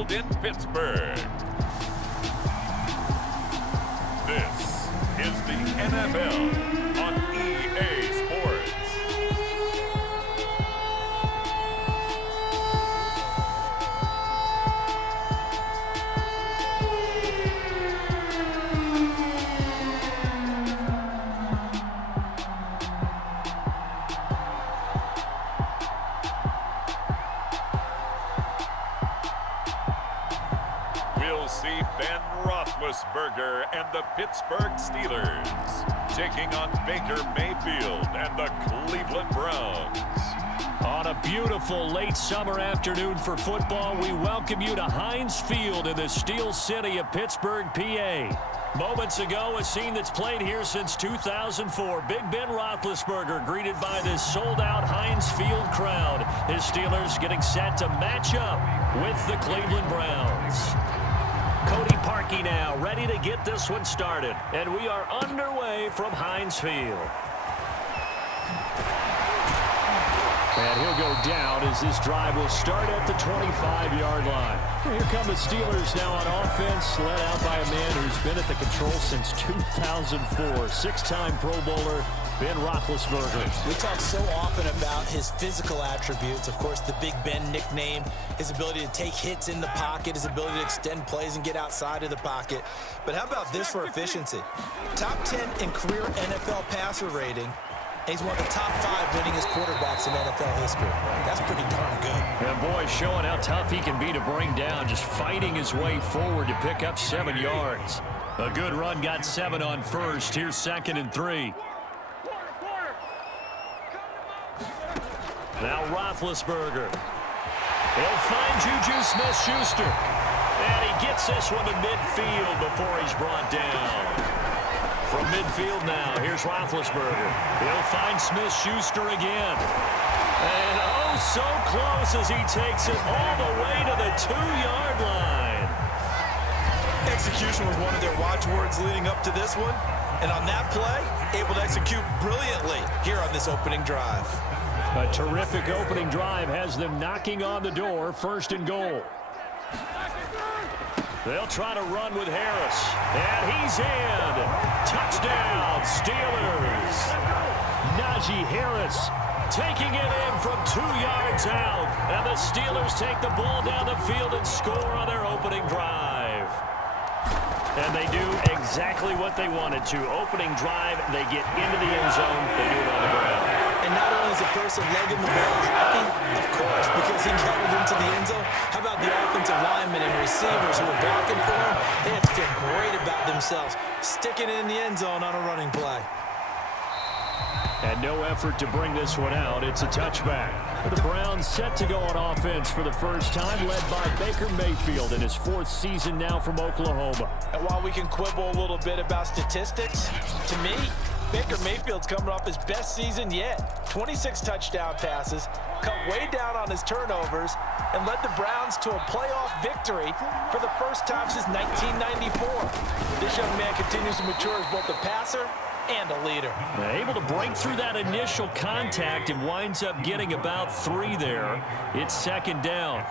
Field in Pittsburgh. This is the NFL on EA Sports. We'll see Ben Roethlisberger and the Pittsburgh Steelers taking on Baker Mayfield and the Cleveland Browns. On a beautiful late summer afternoon for football, we welcome you to Heinz Field in the Steel City of Pittsburgh, PA. Moments ago, a scene that's played here since 2004. Big Ben Roethlisberger greeted by this sold-out Heinz Field crowd. His Steelers getting set to match up with the Cleveland Browns. Cody Parkey now ready to get this one started. And we are underway from Heinz Field. And he'll go down as this drive will start at the 25-yard line. Here come the Steelers now on offense, led out by a man who's been at the control since 2004. Six-time Pro Bowler, Ben Roethlisberger. We talk so often about his physical attributes. Of course, the Big Ben nickname, his ability to take hits in the pocket, his ability to extend plays and get outside of the pocket. But how about this for efficiency? Top 10 in career NFL passer rating. And he's one of the top 5 winningest quarterbacks in NFL history. That's pretty darn good. And boy, showing how tough he can be to bring down, just fighting his way forward to pick up 7 yards. A good run, got 7 on first. Here's 2nd and 3. Now Roethlisberger. He'll find Juju Smith-Schuster. And he gets this one to midfield before he's brought down. From midfield now, here's Roethlisberger. He'll find Smith-Schuster again. And oh, so close as he takes it all the way to the 2-yard line. Execution was one of their watchwords leading up to this one. And on that play, able to execute brilliantly here on this opening drive. A terrific opening drive has them knocking on the door, 1st and goal. They'll try to run with Harris. And he's in. Touchdown, Steelers. Najee Harris taking it in from 2 yards out. And the Steelers take the ball down the field and score on their opening drive. And they do exactly what they wanted to. Opening drive, they get into the end zone. They do it on the ground. And not only is the person legging the ball happy, of course, because he got it into the end zone. How about the offensive linemen and receivers who were blocking for him? They had to feel great about themselves, sticking it in the end zone on a running play. And no effort to bring this one out. It's a touchback. The Browns set to go on offense for the first time, led by Baker Mayfield in his 4th season now from Oklahoma. And while we can quibble a little bit about statistics, to me, Baker Mayfield's coming off his best season yet. 26 touchdown passes, cut way down on his turnovers, and led the Browns to a playoff victory for the first time since 1994. This young man continues to mature as both a passer and a leader. Able to break through that initial contact and winds up getting about 3 there. It's 2nd down.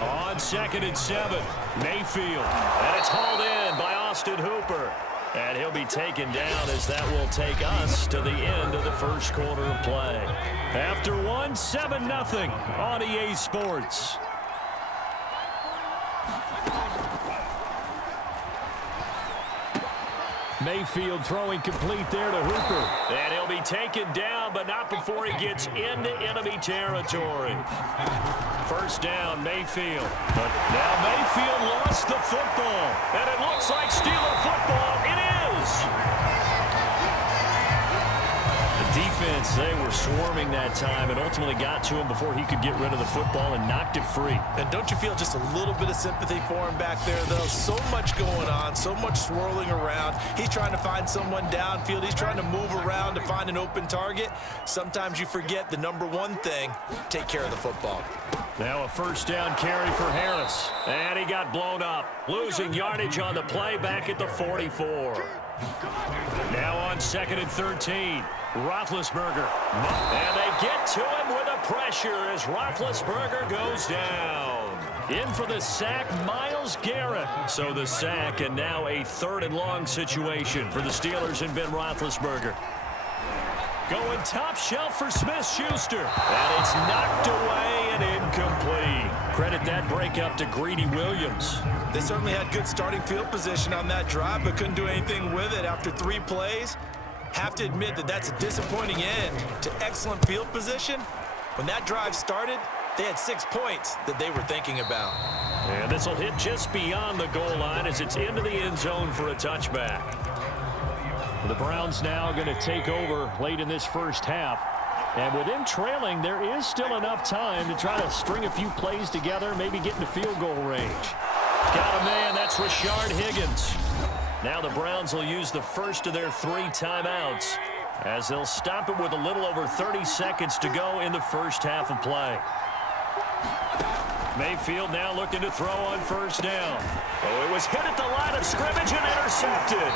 On 2nd and 7, Mayfield. And it's hauled in by Austin Hooper. And he'll be taken down as that will take us to the end of the first quarter of play. After one, 7-0 on EA Sports. Mayfield throwing complete there to Hooper. And he'll be taken down, but not before he gets into enemy territory. 1st down, Mayfield. But now Mayfield lost the football. And it looks like Steeler football. It is. The defense, they were swarming that time and ultimately got to him before he could get rid of the football and knocked it free. And don't you feel just a little bit of sympathy for him back there, though? So much going on, so much swirling around. He's trying to find someone downfield. He's trying to move around to find an open target. Sometimes you forget the number one thing, take care of the football. Now a 1st down carry for Harris. And he got blown up. Losing yardage on the play back at the 44. Now on 2nd and 13. Roethlisberger. And they get to him with a pressure as Roethlisberger goes down. In for the sack, Myles Garrett. So the sack, and now a 3rd and long situation for the Steelers and Ben Roethlisberger. Going top shelf for Smith-Schuster. And it's knocked away and incomplete. Credit that breakup to Greedy Williams. They certainly had good starting field position on that drive, but couldn't do anything with it after 3 plays. Have to admit that that's a disappointing end to excellent field position. When that drive started, they had 6 points that they were thinking about. And this will hit just beyond the goal line as it's into the end zone for a touchback. The Browns now going to take over late in this first half. And with them trailing, there is still enough time to try to string a few plays together, maybe get into field goal range. Got a man, that's Rashard Higgins. Now the Browns will use the first of their 3 timeouts as they'll stop it with a little over 30 seconds to go in the first half of play. Mayfield now looking to throw on first down. Oh, it was hit at the line of scrimmage and intercepted.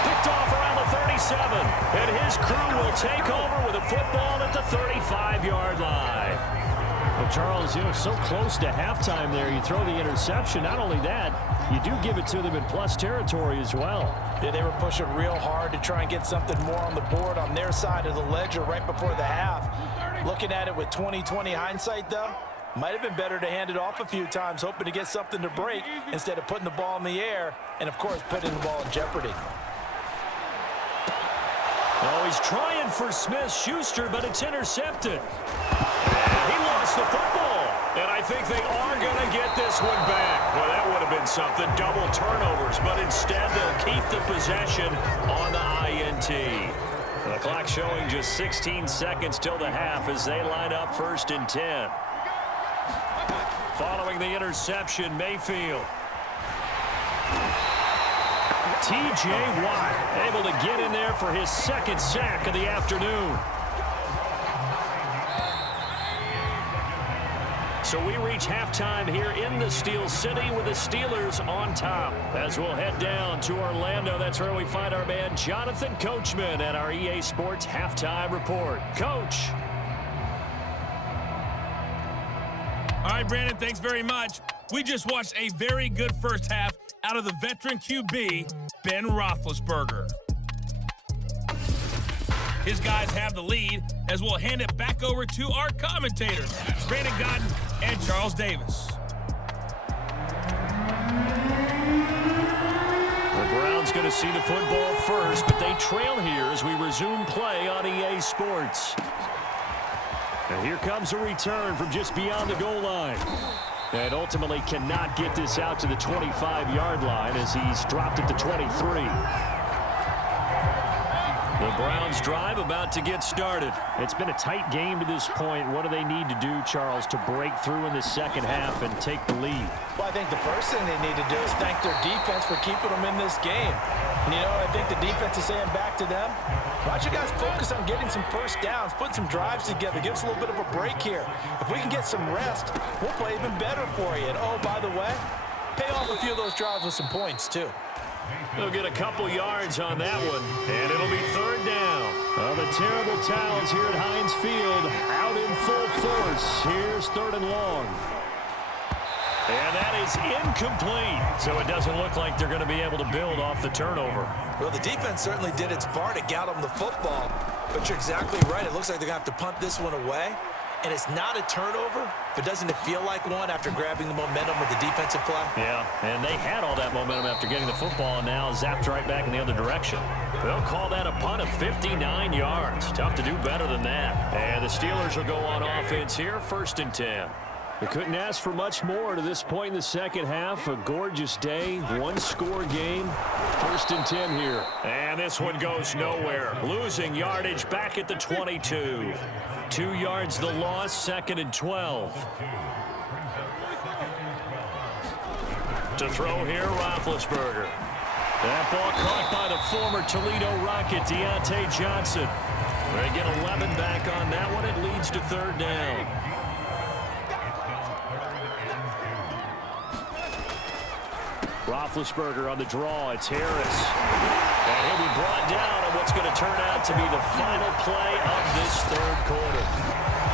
Picked off around the 37, and his crew will take over with a football at the 35-yard line. Well, Charles, so close to halftime there. You throw the interception. Not only that, you do give it to them in plus territory as well. Yeah, they were pushing real hard to try and get something more on the board on their side of the ledger right before the half. Looking at it with 20/20 hindsight, though, might have been better to hand it off a few times, hoping to get something to break instead of putting the ball in the air and, of course, putting the ball in jeopardy. Oh, he's trying for Smith-Schuster, but it's intercepted. He lost the football, and I think they are going to get this one back. Well, that would have been something, double turnovers, but instead they'll keep the possession on the INT. The clock showing just 16 seconds till the half as they line up 1st and 10. Following the interception, Mayfield. T.J. Watt able to get in there for his 2nd sack of the afternoon. So we reach halftime here in the Steel City with the Steelers on top. As we'll head down to Orlando, that's where we find our man Jonathan Coachman at our EA Sports Halftime Report. Coach. All right, Brandon, thanks very much. We just watched a very good first half out of the veteran QB, Ben Roethlisberger. His guys have the lead as we'll hand it back over to our commentators, Brandon Godden and Charles Davis. The Browns going to see the football first, but they trail here as we resume play on EA Sports. And here comes a return from just beyond the goal line. And ultimately cannot get this out to the 25-yard line as he's dropped at the 23. The Browns drive about to get started. It's been a tight game to this point. What do they need to do, Charles, to break through in the second half and take the lead? Well, I think the first thing they need to do is thank their defense for keeping them in this game. And, I think the defense is saying back to them, why don't you guys focus on getting some first downs, put some drives together, give us a little bit of a break here. If we can get some rest, we'll play even better for you. And, oh, by the way, pay off a few of those drives with some points, too. They'll get a couple yards on that one, and it'll be 3rd down. Well, the terrible towels here at Heinz Field out in full force. Here's 3rd and long. And that is incomplete. So it doesn't look like they're going to be able to build off the turnover. Well, the defense certainly did its part to get them the football. But you're exactly right. It looks like they're going to have to punt this one away. And it's not a turnover, but doesn't it feel like one after grabbing the momentum with the defensive play? Yeah, and they had all that momentum after getting the football and now zapped right back in the other direction. They'll call that a punt of 59 yards. Tough to do better than that. And the Steelers will go on offense here, 1st and 10. They couldn't ask for much more to this point in the second half. A gorgeous day, 1-score game. 1st and 10 here. And this one goes nowhere. Losing yardage back at the 22. 2 yards the loss, 2nd and 12. To throw here, Roethlisberger. That ball caught by the former Toledo Rocket, Deontay Johnson. They get 11 back on that one. It leads to 3rd down. Roethlisberger on the draw. It's Harris. And he'll be brought down on what's going to turn out to be the final play of this 3rd quarter.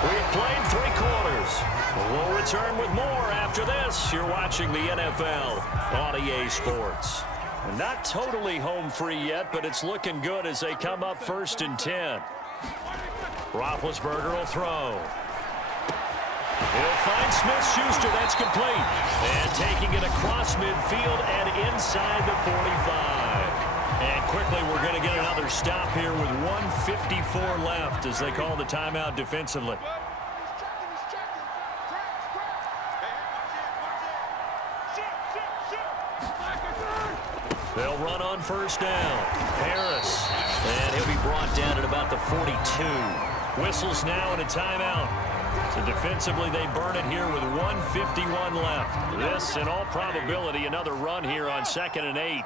We've played 3 quarters. We'll return with more after this. You're watching the NFL on EA Sports. Not totally home free yet, but it's looking good as they come up 1st and 10. Roethlisberger will throw. He'll find Smith-Schuster. That's complete. And taking it across midfield and inside the 45. And quickly, we're going to get another stop here with 1:54 left as they call the timeout defensively. They'll run on 1st down. Harris. And he'll be brought down at about the 42. Whistles now and a timeout. So defensively, they burn it here with 1:51 left. This, in all probability, another run here on 2nd and 8.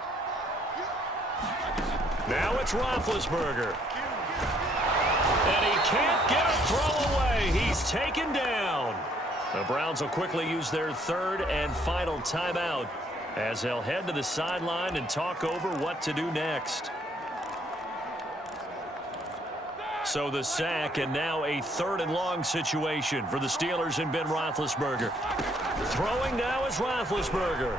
Now it's Roethlisberger. And he can't get a throw away. He's taken down. The Browns will quickly use their 3rd and final timeout as they'll head to the sideline and talk over what to do next. So the sack, and now a 3rd and long situation for the Steelers and Ben Roethlisberger. Throwing now is Roethlisberger.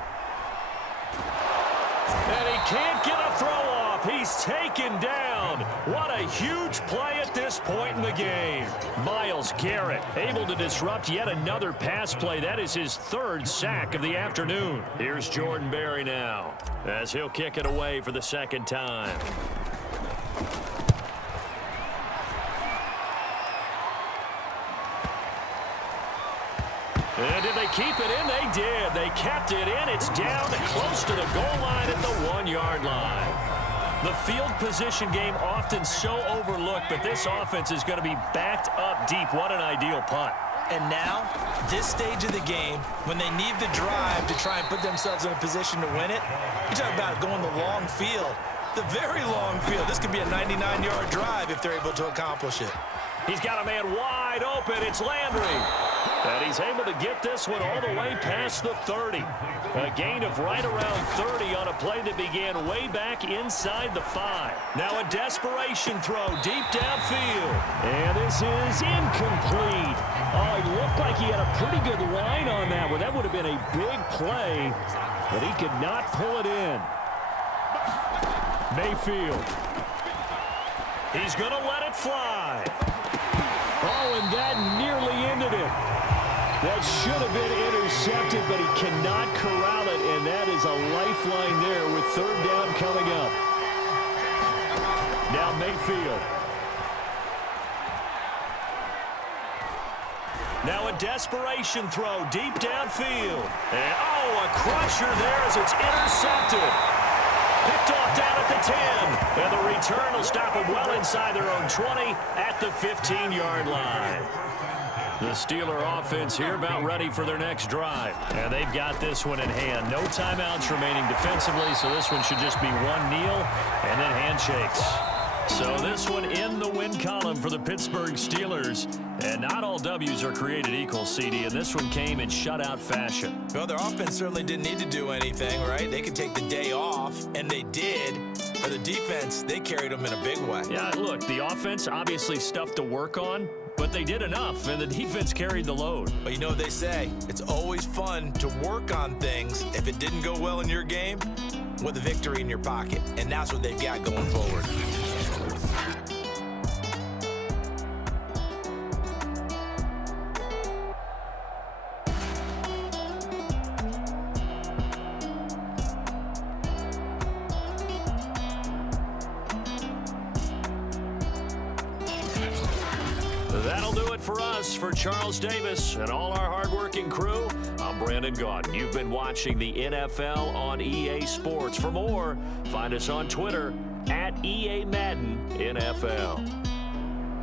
And he can't get a throw off. He's taken down. What a huge play at this point in the game. Myles Garrett able to disrupt yet another pass play. That is his 3rd sack of the afternoon. Here's Jordan Berry now as he'll kick it away for the 2nd time. And did they keep it in? They did. They kept it in. It's down close to the goal line at the 1-yard line. The field position game often so overlooked, but this offense is going to be backed up deep. What an ideal punt. And now, this stage of the game, when they need the drive to try and put themselves in a position to win it, you talk about going the long field, the very long field. This could be a 99-yard drive if they're able to accomplish it. He's got a man wide open. It's Landry. And he's able to get this one all the way past the 30. A gain of right around 30 on a play that began way back inside the 5. Now a desperation throw deep downfield. And this is incomplete. Oh, he looked like he had a pretty good line on that one. That would have been a big play, but he could not pull it in. Mayfield. He's going to let it fly. Oh, and that nearly ended it. That should have been intercepted, but he cannot corral it, and that is a lifeline there with 3rd down coming up. Now Mayfield. Now a desperation throw deep downfield. And, oh, a crusher there as it's intercepted. Picked off down at the 10. And the return will stop them well inside their own 20 at the 15-yard line. The Steeler offense here about ready for their next drive. And they've got this one in hand. No timeouts remaining defensively, so this one should just be one kneel and then handshakes. So this one in the win column for the Pittsburgh Steelers. And not all W's are created equal, CD, and this one came in shutout fashion. Well, their offense certainly didn't need to do anything, right? They could take the day off, and they did. For the defense, they carried them in a big way. Yeah, look, the offense obviously stuff to work on, but they did enough, and the defense carried the load. But you know what they say, it's always fun to work on things if it didn't go well in your game with a victory in your pocket, and that's what they've got going forward. That'll do it for us. For Charles Davis and all our hardworking crew, I'm Brandon Gaudin. You've been watching the NFL on EA Sports. For more, find us on Twitter at EA Madden NFL.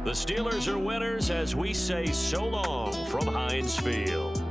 The Steelers are winners as we say so long from Heinz Field.